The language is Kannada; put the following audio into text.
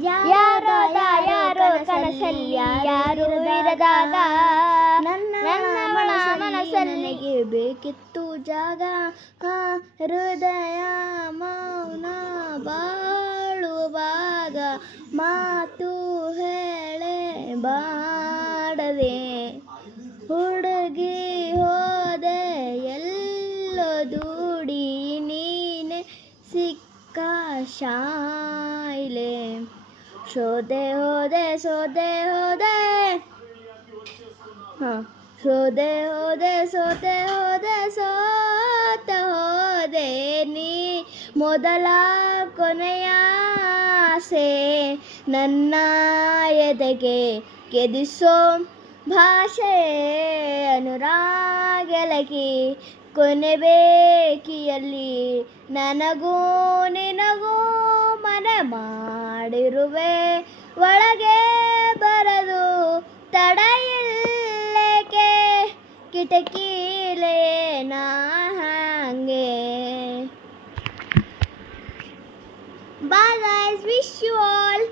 ಯಾರೋದ ಯಾರೋ ಕನಸಲ್ಲಿ ಯಾರು ಇರದಾಗ ನನ್ನ ಮನಸ್ಸಲ್ಲಿ ಬೇಕಿತ್ತು ಜಾಗ. ಹೃದಯ ಮೌನ ಬಾಳುವಾಗ ಮಾತು ಹೇಳೆ ಬಾಡದೆ. ಹುಡುಗಿ ಹೋದೆ ಎಲ್ಲೋ ದೂಡಿ ನೀನೆ ಸಿಕ್ಕ ಶಾಯ್ಲೆ. ಸೋದೆ ಹೋದೆ ಸೋದೆ ಹೋದೆ ಸೋದೆ ಹೋದೆ ಸೋತೆ ಹೋದೆ ಸೋತ ಹೋದೆ ನೀ ಮೊದಲ ಕೊನೆಯ ಆಸೆ ನನ್ನ ಎದೆಗೆ ಕೆದಿಸೋ ಭಾಷೆ ಅನುರಾಗಲಕಿ ಕೊನೆ ಬೇಕಿಯಲ್ಲಿ ನನಗೂ ನಿನಗೂ ಮನೆ ಮಾಡಿರುವೆ ಒಳಗೆ ಬರದು ತಡ ಇಲ್ಲೇಕೆ ಕಿಟಕಿಲೇ ನಾ ಹಂಗೆ. Bye guys, wish you all